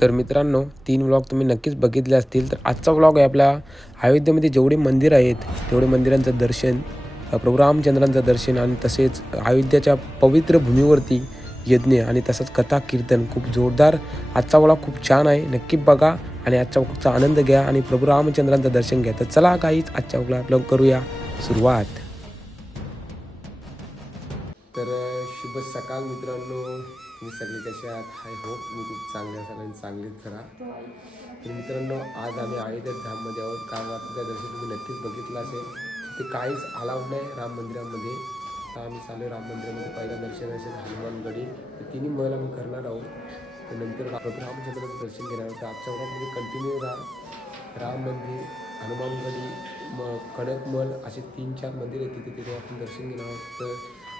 तर मित्रांनो 3 व्लॉग तुम्ही नक्कीच बघितले असतील। तर आजचा व्लॉग आहे आपल्या अयोध्येमध्ये जेवढे मंदिर आहेत तेवढे मंदिरांचं दर्शन, प्रभू रामचंद्रांचं दर्शन आणि तसेच अयोध्येच्या पवित्र भूमीवरती यज्ञ आणि तसंच कथा कीर्तन खूप जोरदार। आजचा व्लॉग खूप छान आहे, नक्की बघा आणि आजच्या व्लॉगचा आनंद घ्या आणि प्रभू रामचंद्रांचं दर्शन घ्या। तर चला काहीच आजच्या व्लॉग करूया सुरुवात। तर शुभ सकाळ मित्रांनो, तुम्ही सगळे कसे आहात? आय होप मी खूप चांगले असाल आणि चांगलेच राहा। तर मित्रांनो आज आम्ही अयोध्या धाममध्ये आहोत, कारण आपलं दर्शन तुम्ही नक्कीच बघितलं असेल, ते काहीच अलाउड नाही राम मंदिरामध्ये। तर आम्ही चालू राम मंदिरामध्ये पहिलं दर्शन असेल हनुमानगडी, ते तिन्ही महल आम्ही करणार आहोत। तर नंतर प्रभू रामचंद्राचं दर्शन घेणार आहोत। तर आजच्या व्लॉगमध्ये कंटिन्यू राम मंदिर, हनुमानगडी, कनकमल असे 3-4 मंदिर आहेत, तिथे आपण दर्शन घेणार आहोत। तर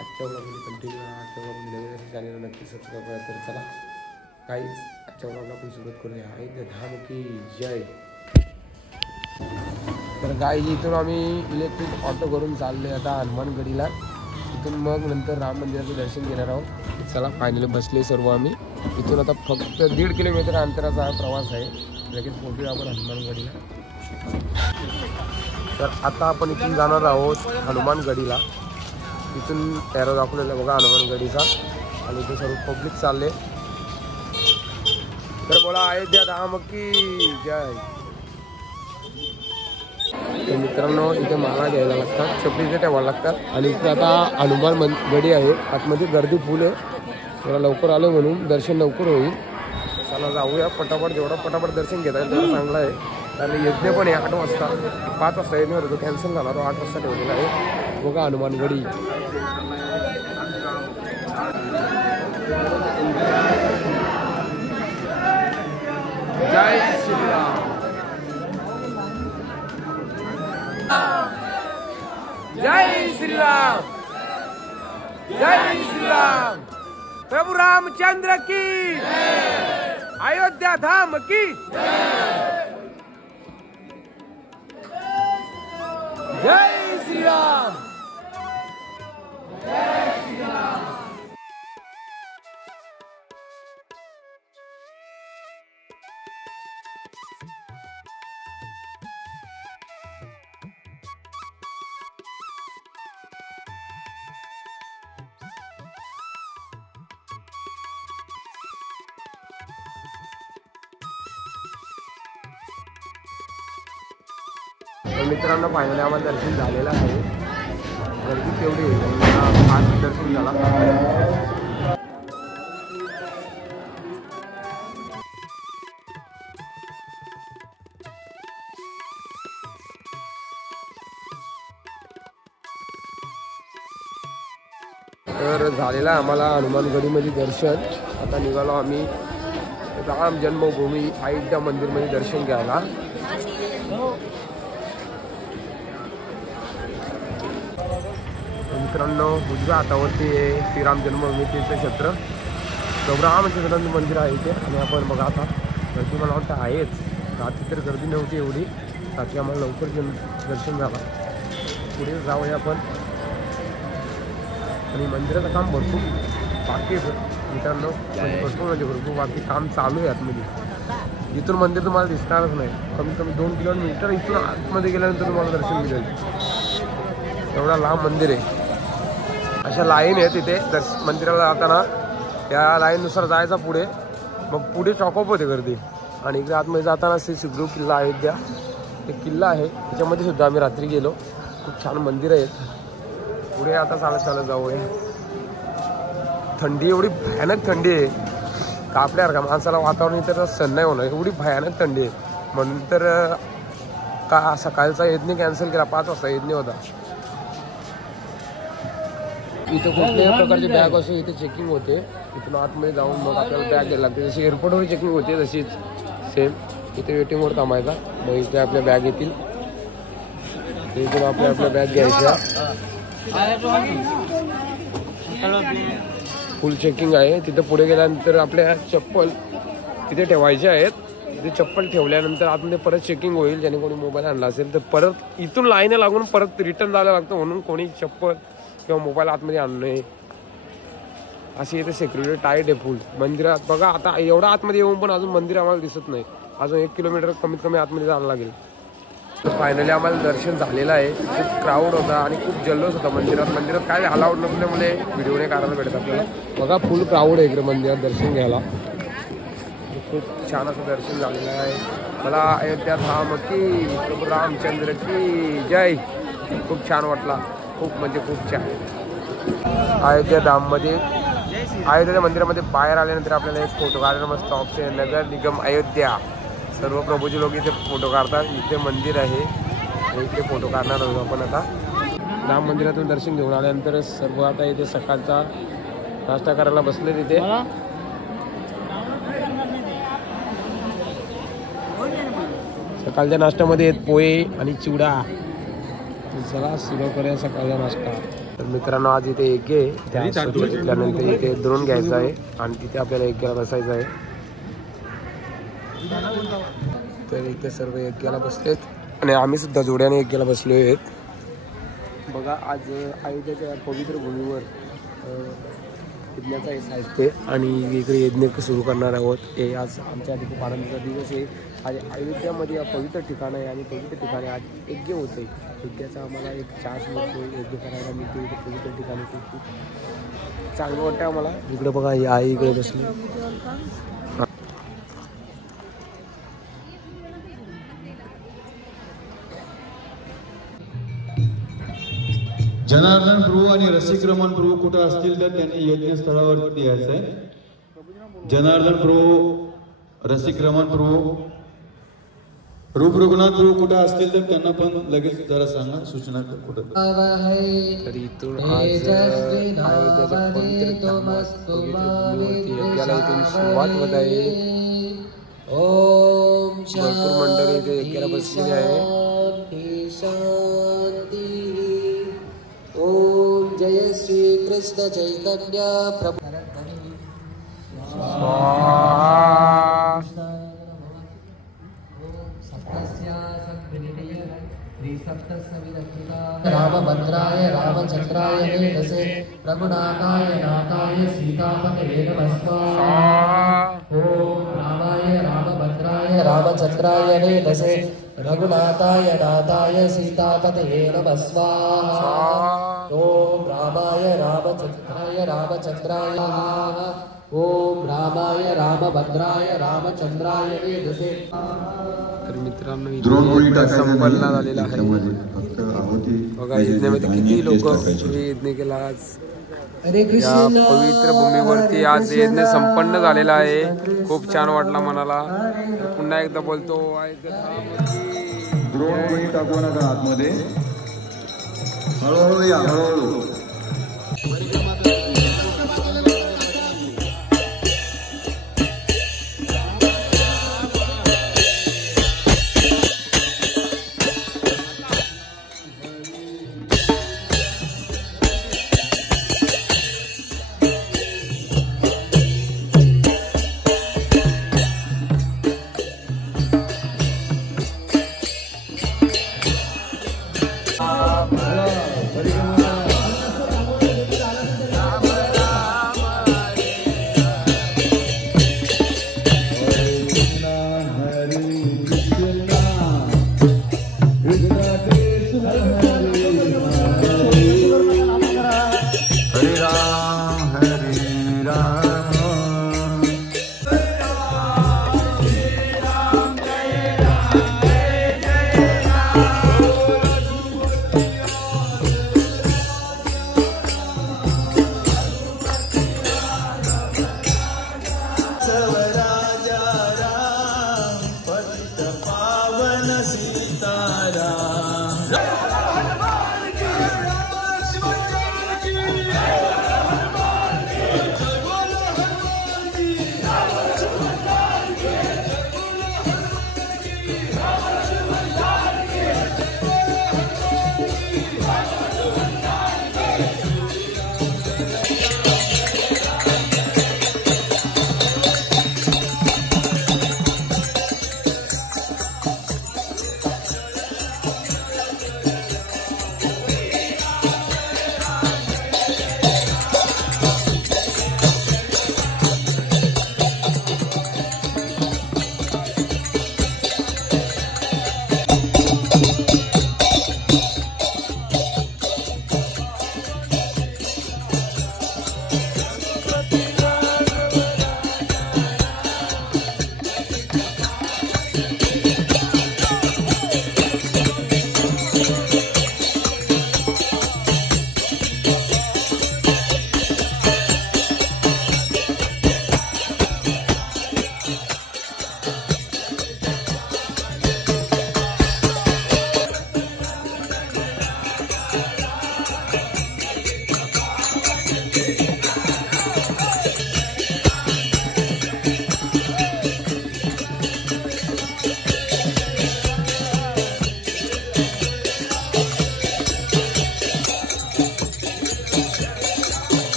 आजच्या व्लॉगमध्ये कंटिन्यू राहा। आजच्या व्लॉगमध्ये नवीन असेल चॅनल नक्की सबस्क्राईब करा। तर चला काहीच आजच्या व्लॉगला आपण सुरुवात करूया। अयोध्या धाम की जय। तर गाईज इथून आम्ही इलेक्ट्रिक ऑटो करून चालले आता हनुमानगडीला, इथून मग नंतर राम मंदिराचं दर्शन घेणार आहोत। चला फायनली बसले सर्व आम्ही। इथून आता फक्त 1.5 किलोमीटर अंतराचा प्रवास आहे, लगेच पोहोचूया आपण हनुमानगडीला। तर आता आपण इथून जाणार आहोत हनुमानगडीला। इथून पॅरो दाखवलेला बघा हनुमानगडीचा, आणि इथे सर्व पब्लिक चालले। तर बोला अयोध्या धाम की जय। तर मित्रांनो इथे माला घ्यायला लागतात, छपरी इथे ठेवायला लागतात, आणि इथे आता हनुमान गडी आहे, आतमध्ये गर्दी फुल आहे। थोडा लवकर आलो म्हणून दर्शन लवकर होईल। चला जाऊया पटापट, जेवढा पटापट दर्शन घेता येईल तेवढं चांगलं आहे। कारण यज्ञ पण आहे 8 वाजता, 5 वाजता यज्ञ होतो, कॅन्सल झाला, तो 8 वाजता ठेवलेला आहे बघा हनुमानगडी। जय श्रीराम, जय श्रीराम, जय श्रीराम। प्रभु रामचंद्र की, अयोध्या धाम की जय श्रीराम, जय श्रीराम। मित्रांनो फायनली आम्हाला दर्शन झालेलं आहे, गर्दी तेवढी आहे, आज दर्शन झाला। तर झालेलं आम्हाला हनुमानगडीमध्ये दर्शन। आता निघालो आम्ही राम जन्मभूमी अयोध्या मंदिरमध्ये दर्शन घ्यायला। मित्रांनो उजव्या हातावरती आहे श्रीराम जन्मभूमी तीर्थक्षेत्र, प्रभू रामचंद्रांचं मंदिर आहे इथे। आणि आपण बघा आता गर्दी मला वाटतं आहेच, रात्री तर गर्दी नव्हती एवढी, रात्री आम्हाला लवकर दर्शन झाला। पुढे जाऊया आपण, आणि मंदिराचं काम भरपूर बाकी आहे मित्रांनो, भरपूर म्हणजे भरपूर बाकी काम चालू आहे आतमध्ये। इथून मंदिर तुम्हाला दिसणारच नाही, कमीत कमी 2 किलोमीटर इथून आतमध्ये गेल्यानंतर तुम्हाला दर्शन मिळेल, एवढा लांब मंदिर आहे। अशा लाईन आहे तिथे मंदिराला जाताना, त्या लाईननुसार जायचा पुढे, मग पुढे चॉकअप होते गर्दी। आणि इकडे आतमध्ये जाताना श्री सिद्धू किल्ला अयोध्या, ते किल्ला आहे, त्याच्यामध्ये सुद्धा आम्ही रात्री गेलो, खूप छान मंदिर आहेत। पुढे आता चालत जाऊया। थंडी एवढी भयानक थंडी आहे का आपल्यासारखा माणसाला वातावरण इतर सण नाही होणार, एवढी भयानक थंडी आहे। म्हणून तर का सकाळचा यज्ञ कॅन्सल केला, 5 वाजता यज्ञ होता। इथं कुठल्याही प्रकारचे बॅग असो इथे चेकिंग होते, इथून आतमध्ये जाऊन मग आपल्याला बॅग घ्यायला लागते, जशी एअरपोर्टवर चेकिंग होते तशीच सेम इथे वेटिंगवर थांबायचा। मग इथे आपल्या बॅग येतील, इथून आपल्या बॅग घ्यायच्या। फुल चेकिंग आहे तिथे। पुढे गेल्यानंतर आपल्या चप्पल तिथे ठेवायचे आहेत, तिथे चप्पल ठेवल्यानंतर आतमध्ये परत चेकिंग होईल। ज्याने कोणी मोबाईल आणला असेल तर परत इथून लाईन लागून परत रिटर्न जायला लागतं, म्हणून कोणी चप्पल किंवा मोबाईल आतमध्ये आणू नये। अशी इथे सिक्युरिटी टाईट आहे फुल मंदिरात. बघा आता एवढा आतमध्ये येऊन पण अजून मंदिर आम्हाला दिसत नाही. अजून 1 किलोमीटर कमीत कमी आतमध्ये जायला लागेल. फायनली आम्हाला दर्शन झालेलं आहे. खूप क्राऊड होता आणि खूप जल्लोष होता मंदिरात. मंदिरात काय अलाउड नसल्यामुळे व्हिडिओ नाही काढायला भेटत आपल्याला. बघा फुल क्राऊड आहे इकडे मंदिरात दर्शन घ्यायला. खूप छान असं दर्शन झालेलं आहे. मला अयोध्या धाम की प्रभू रामचंद्र की जय. खूप छान वाटला. खूप म्हणजे खूप छान. अयोध्या धाममध्ये अयोध्या मंदिरामध्ये बाहेर आल्यानंतर आपल्याला एक फोटो काढायला मस्त ऑप्शन. नगर निगम अयोध्या. सर्व प्रभूजी लोक इथे फोटो काढतात. इथे मंदिर आहे. इथे फोटो काढणार आहोत आपण आता. राम मंदिरातून दर्शन घेऊन आल्यानंतर सर्व आता इथे सकाळचा नाश्ता करायला बसले तिथे. सकाळच्या नाश्त्यामध्ये पोहे आणि चिवडा. चला सुरू करूया सकाळचा नाश्ता. तर मित्रांनो आज इथे एक आहे त्यानंतर इथे द्रोण घ्यायचा आहे आणि तिथे आपल्याला एकेला बसायचं आहे. तर इथे सर्व एकेला बसलेत आणि आम्ही सुद्धा जोड्याने एकेला बसलो आहेत. बघा आज अयोध्याच्या पवित्र भूमीवर यज्ञाचा साहित्य आणि इकडे यज्ञ सुरू करणार आहोत. हे आज आमच्या खूप आनंदाचा दिवस आहे. आज अयोध्यामध्ये या पवित्र ठिकाण आहे आणि पवित्र ठिकाणी आज यज्ञ होते. यज्ञाचा आम्हाला एक चान्स मिळतो. यज्ञ करायला मिळते इथे पवित्र ठिकाणी. खूप चांगलं वाटतं आम्हाला. इकडे बघा ही आई इकडे बसली. जनार्दन प्रभू आणि रसिक्रमण प्रभू कुठं असतील तर त्यांनी यज्ञ स्थळावरती यायचंय. जनार्दन प्रभू, रसिक्रमण प्रभू, रूप रघुनाथ प्रभू कुठं असतील तर त्यांना पण लगेच जरा सांगा, सूचना कुठं. तर इथून आज अयोध्याच्या पवित्र भूमीवरती यज्ञाला इथून सुरुवात होत आहे. भरपूर मंडळी इथे यज्ञाला बसलेली आहे. ओम जय श्री कृष्ण चैतन्य प्रभु. रामभद्राय रामचंद्राय वेदसे रघुनाथाय नाथाय सीतापतये नमः स्वाहा. ओम रामाय रामभद्राय रामचंद्राय वेदसे रघुनाथाय नाथाय सीतापतये नमः स्वाहा. ओम रामाय रामचंद्राय रामचंद्राय. ओम रामाय रामभद्राय रामचंद्राय वेदसे. तर मित्रांनो इथे संपन्न झालेला आहे. बघा यज्ञामध्ये किती लोक यज्ञ केला आज. या पवित्र भूमीवरती आज यज्ञ संपन्न झालेला आहे. खूप छान वाटला मनाला. पुन्हा एकदा बोलतो टाकू नका आतमध्ये. हळूहळू या, हळूहळू.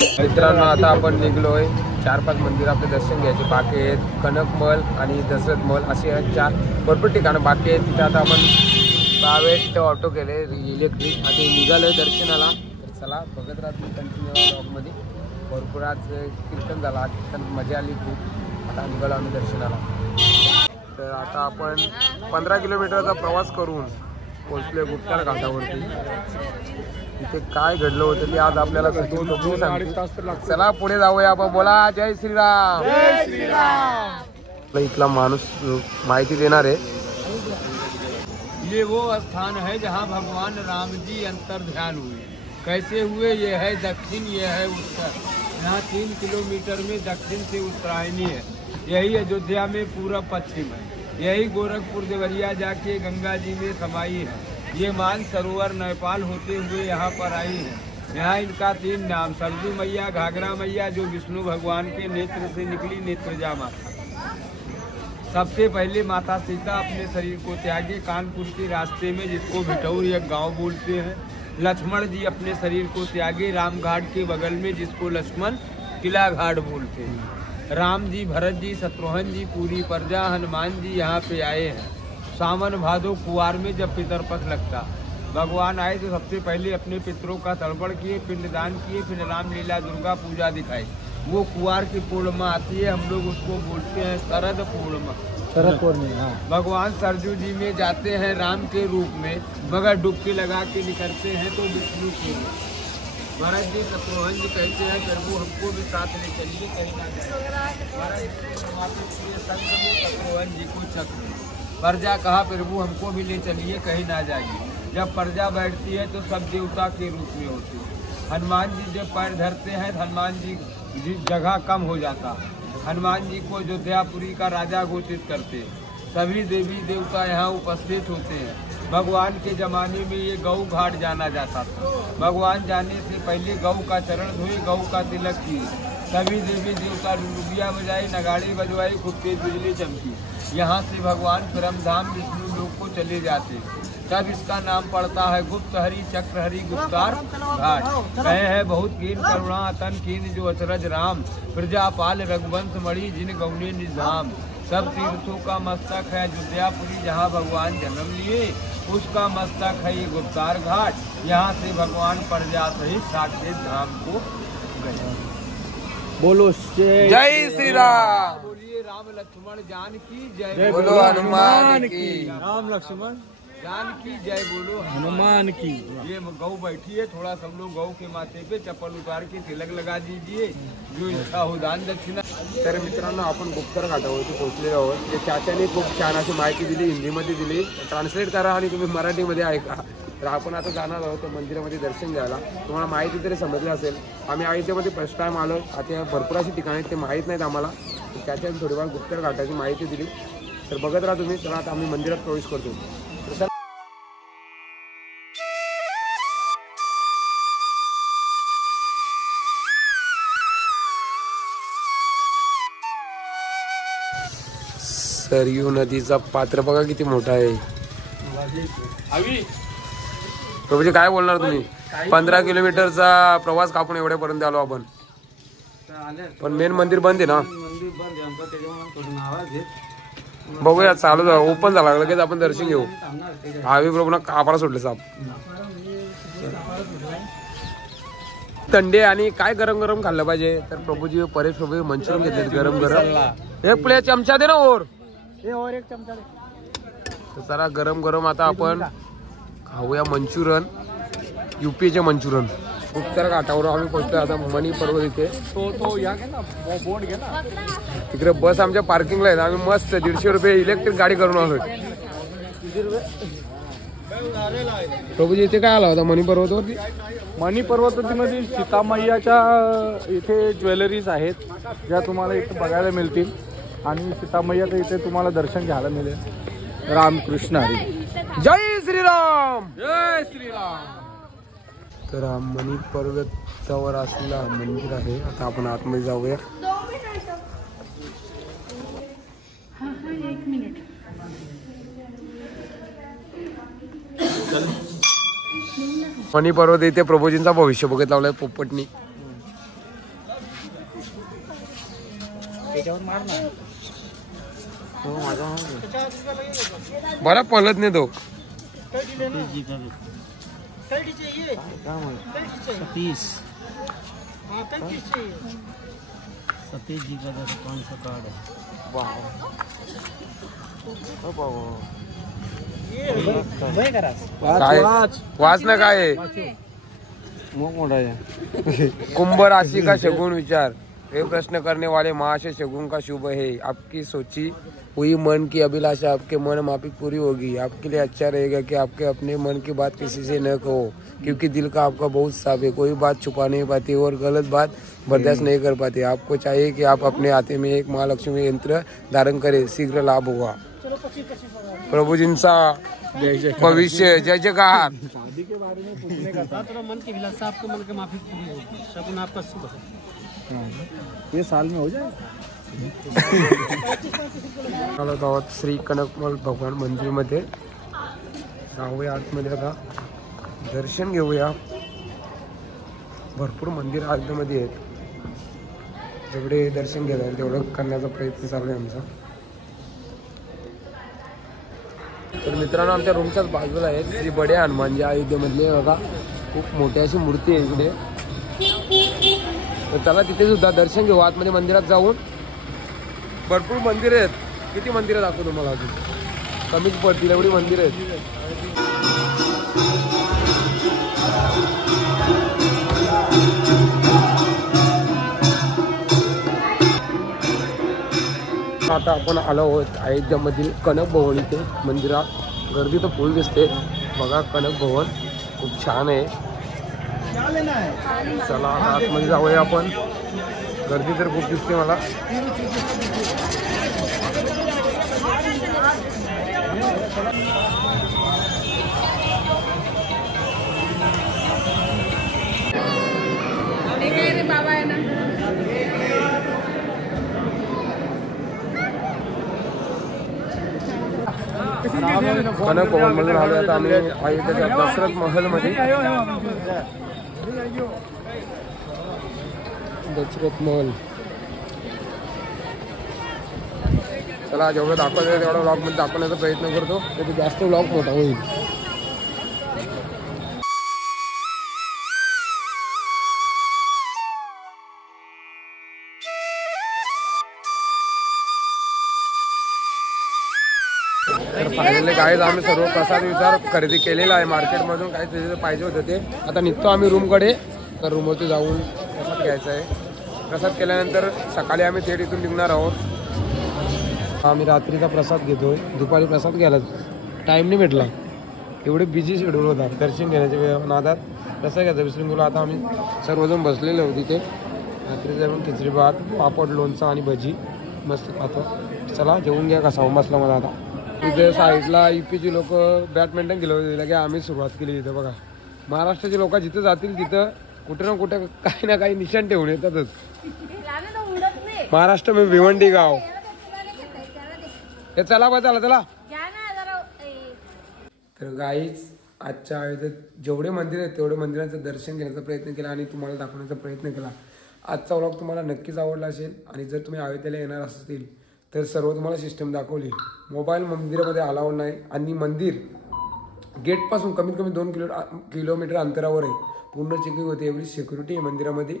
मित्रांनो आता आपण निघलोय 4-5 मंदिर आपले दर्शन घ्यायचे बाकी आहेत. कनकमल आणि दशरथ महल असे 4 भरपूर ठिकाणं बाकी आहेत. तिथे आता आपण प्रायव्हेट ऑटो केले इलेक्ट्रिक. आता निघालोय दर्शनाला. तर चला बघत राहतो कंटिन्यू ब्लॉगमध्ये. भरपूर आज कीर्तन झाला. कीर्तन मजा आली खूप. आता निघालो आम्ही दर्शनाला. तर आता आपण 15 किलोमीटरचा प्रवास करून पोहोचलोय गुप्तार घाटावरती. तिथे काय घडलं होतं ते आज आपल्याला सांगतो. चला पुढे जाऊया आपण. बोला जय श्रीराम. जय श्रीराम. इथला माणूस माहिती देणार आहे. ये वो स्थान है जहाँ भगवान राम जी अंतर ध्यान हुए. कैसे हुए? ये है दक्षिण, ये है उत्तर. यहाँ 3 किलोमीटर में दक्षिण से उत्तरायणी है. यही अयोध्या में पूरा पश्चिम है. यही गोरखपुर देवरिया जाके गंगा जी में समाई है. ये मान सरोवर नेपाल होते हुए यहाँ पर आई है. यहाँ इनका 3 नाम, सरजू मैया, घाघरा मैया जो विष्णु भगवान के नेत्र से निकली नेत्रजा माता. सबसे पहले माता सीता अपने शरीर को त्यागे कानपुर के रास्ते में, जिसको भिटौर एक गांव बोलते हैं. लक्ष्मण जी अपने शरीर को त्यागे रामघाट के बगल में, जिसको लक्ष्मण किला घाट बोलते हैं. राम जी, भरत जी, शत्रुघ्न जी, पूरी प्रजा, हनुमान जी यहाँ पे आए हैं. सावन भादो कुआर में जब पितरपक्ष लगता, भगवान आए तो सबसे पहले अपने पितरों का तर्पण किए, पिंडदान किए, फिर रामलीला दुर्गा पूजा दिखाई. वो कुआर की पूर्णिमा आती है, हम लोग उसको बोलते हैं शरद पूर्णिमा. शरद पूर्णिमा. भगवान सरजू जी में जाते हैं राम के रूप में, मगर डुबकी लगा के निकलते हैं तो विष्णु के रूप. भरत जी, शत्रुघ्न जी कहते हैं प्रभु हमको भी साथ ले चलिए कहीं ना जाए. भरत जी समर्पित किए शंख में, शत्रुघ्न जी को चक्र. प्रजा कहा प्रभु हमको भी ले चलिए कहीं ना जाइए. जब प्रजा बैठती है तो सब देवता के रूप में होती है. हनुमान जी जब पैर धरते हैं, हनुमान जी जगह कम हो जाता. हनुमान जी को अयोध्यापुरी का राजा घोषित करते. सभी देवी देवता यहाँ उपस्थित होते हैं. भगवान के जमाने में ये गौ घाट जाना जाता था. भगवान जाने से पहले गौ का चरण धोए, गौ का तिलक किए. सभी देवी देवता डुबिया बजाई, नगाड़ी बजवाई, खूब तेज बिजली चमकी. यहाँ से भगवान परमधाम विष्णु लोक को चले जाते. तब इसका नाम पड़ता है गुप्त हरि चक्र हरि गुप्तार घाट. कहे है बहुत कीन करुणा अतन कीन जो अचरज राम. प्रजापाल रघुवंश मणि जिन गौने निधाम. सब तीर्थों का मस्तक है अयोध्यापुरी, जहाँ भगवान जन्म लिए उसका मस्तक है ये गुप्तार घाट. यहाँ से भगवान प्रजा सहित साकेत धाम को गए. बोलो जय श्री राम. बोलिए राम लक्ष्मण जानकी जय. बोलो हनुमान की. राम लक्ष्मण जानकी जय. बोलो हनुमान की. ये गौ बैठी है, थोड़ा सब लोग गौ के माथे पे चप्पल उतार के तिलक लगा दीजिए. जो इच्छा हो दान दक्षिणा. तर मित्रांनो आपण गुप्तर घाटावरती पोहोचलेलो आहोत. ते चाच्याने खूप छान अशी माहिती दिली, हिंदीमध्ये दिली. ट्रान्सलेट करा आणि तुम्ही मराठीमध्ये ऐका. तर आपण आता जाणार आहोत मंदिरामध्ये दर्शन घ्यायला. तुम्हाला माहिती तरी समजली असेल. आम्ही अयोध्येमध्ये फर्स्ट टाइम आलो. आता भरपूर अशी ठिकाणी आहेत ते माहीत नाहीत आम्हाला. त्याच्याने थोडीफार गुप्तर घाटाची माहिती दिली. तर बघत राहा तुम्ही. तर आता आम्ही मंदिरात प्रवेश करतो. सरयू नदीचा पात्र बघा किती मोठा आहे. प्रभूजी काय बोलणार तुम्ही? 15 किलोमीटरचा प्रवास कापून एवढ्यापर्यंत आलो आपण. पण मेन मंदिर बंद आहे ना. बघूया चालू जा. ओपन झाला लगेच आपण दर्शन घेऊ. आवी प्रभू ना कापाला सोडले साप. थंडे आणि काय गरम गरम खाल्लं पाहिजे. तर प्रभूजी परेश प्रभू मंचुरियन घेतले गरम गरम. एक प्लेट चमचा दे ना. और एक चमचा दे. तर जरा गरम गरम आता आपण खाऊया मंचुरियन. यूपीचे मंचुरियन. गुप्तर घाटावर आम्ही पोहोचतोय आता. मणी पर्वत इथे तो या घे ना, बोट घे ना. तिकडे बस आमच्या पार्किंगला आहे. आम्ही मस्त 150 रुपये इलेक्ट्रिक गाडी करून आलो. प्रभूजी इथे काय आला होता मणी पर्वतावरती? मणी पर्वतामध्ये सीतामय्याच्या इथे ज्वेलरीज आहेत ज्या तुम्हाला इथे बघायला मिळतील. आणि सीतामय्याचं इथे तुम्हाला दर्शन घ्यायला मिळेल. रामकृष्ण हरी. जय श्रीराम. जय श्रीराम. तर हा मणी पर्वतावर असलेला मंदिर आहे. आता आपण आतमध्ये जाऊया. मणी पर्वत इथे प्रभूजींचा भविष्य बघत लावलाय पोपटनी. बरा पलत नाही तो. सतीश जी का कौन सा कार्ड है? काय वाच ना काय आहे? कुंभ राशि का शगुन विचार. ये प्रश्न करने वाले महाशय शगुन का शुभ है. आपकी सोची हुई मन की अभिलाषा आपके मन माफिक पूरी होगी. आपके लिए अच्छा रहेगा कि आपके अपने मन की बात किसी से न कहो, क्योंकि दिल का आपका बहुत साफ है. कोई बात छुपा नहीं पाती और गलत बात बर्दाश्त नहीं कर पाते. आपको चाहिए कि आप अपने हाथे में एक महालक्ष्मी यंत्र धारण करें. शीघ्र लाभ होगा. प्रभु जिनसा भविष्य. जय जयकार. शादी के बारे में पूछने का था. थोड़ा मन की अभिलाषा आपके मन के माफिक पूरी होगी. शगुन आपका शुभ है. ये साल में हो जाए. गावात श्री कनकमल भगवान मंदिर मध्ये जाऊया आतमध्ये. आता दर्शन घेऊया. भरपूर मंदिर आतमध्ये आहेत. जेवढे दर्शन घेता येईल तेवढं करण्याचा प्रयत्न चालू आहे आमचा. तर मित्रांनो, आमच्या रूमच्याच बाजूला आहे श्री बडे हनुमानजी अयोध्येमधले. बघा खूप मोठी अशी मूर्ती आहे इकडे. तर चला तिथे सुद्धा दर्शन घेऊ. आतमध्ये मंदिरात जाऊन भरपूर मंदिर आहेत. किती मंदिरं दाखवू तुम्हाला? अजून कमीच पडतील एवढी मंदिरं आहेत. आता आपण आलो आहोत अयोध्यामधील कनक भवन इथे मंदिरात. गर्दी तर फुल दिसते. बघा कनक भवन खूप छान आहे. चला आतमध्ये जाऊया आपण. गर्दी तर खूप दिसते मला. कनक भवन मधून आलो. आता आम्ही अयोध्येच्या दशरथ महल मध्ये. दशरथ महल. चला जेवढं दाखवायचं तेवढा व्लॉग मध्ये दाखवण्याचा प्रयत्न करतो. त्याचा जास्त व्लॉग मोठा होईल. तर फायनली गाईज आम्ही सर्व प्रसाद विचार खरेदी केलेला आहे मार्केटमधून. काय त्याचे पाहिजे होते ते. आता निघतो आम्ही रूमकडे. तर रूमवरती जाऊन प्रसाद घ्यायचा आहे. प्रसाद केल्यानंतर सकाळी आम्ही थेट इथून निघणार आहोत. आम्ही रात्रीचा प्रसाद घेतोय. दुपारी प्रसाद घ्यायला टाईम नाही भेटला. एवढे बिझी शेड्यूल होता दर्शन घेण्याच्या वेळ नादात प्रसाद घ्यायचा विसरून गेलो. आता आम्ही सर्वजण बसलेलो होते तिथे. रात्री जाऊन खिचडी भात पापड लोणचं आणि भजी मस्त खातो. चला जेवून घ्या. कसा बसला मला. आता इथे साईडला यूपीची लोक बॅडमिंटन गेलो की आम्ही सुरुवात केली. इथं बघा महाराष्ट्राचे लोक जिथं जातील तिथं कुठे ना कुठे काही ना काही निशाण ठेवून येतातच. महाराष्ट्र में भिवंडी गाव. हे चला बा चला चला. तर गाईच आजच्या अयोध्येत जेवढे मंदिर आहेत तेवढे मंदिरांचं दर्शन घेण्याचा प्रयत्न केला आणि तुम्हाला दाखवण्याचा प्रयत्न केला. आजचा व्लॉग तुम्हाला नक्कीच आवडला असेल. आणि जर तुम्ही अयोध्येला येणार असतील तर सर्व तुम्हाला सिस्टम दाखवली. मोबाईल मंदिरामध्ये अलाउड नाही. आणि मंदिर गेटपासून कमीत कमी 2 किलोमीटर अंतरावर आहे. पूर्ण चेकिंग होते. एवढी सिक्युरिटी आहे मंदिरामध्ये.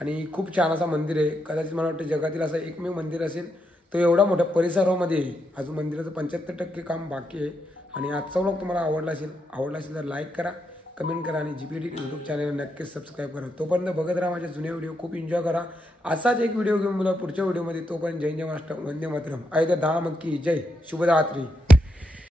आणि खूप छान असा मंदिर आहे. कदाचित मला वाटतं जगातील असं एकमेव मंदिर असेल तो एवढा मोठ्या परिसरामध्ये आहे. अजून मंदिराचं 75% काम बाकी आहे. आणि आजचा व्लॉग तुम्हाला आवडला असेल तर लाईक करा, कमेंट करा आणि GPD यूट्यूब चॅनल नक्कीच सबस्क्राईब करा. तोपर्यंत बघत राहा माझ्या जुन्या व्हिडिओ. खूप एन्जॉय करा. असाच एक व्हिडिओ घेऊन मला पुढच्या व्हिडिओमध्ये. तोपर्यंत जय जय महाराष्ट्र, वंदे मातरम. अयोध्या धाम की जय. शुभरात्री.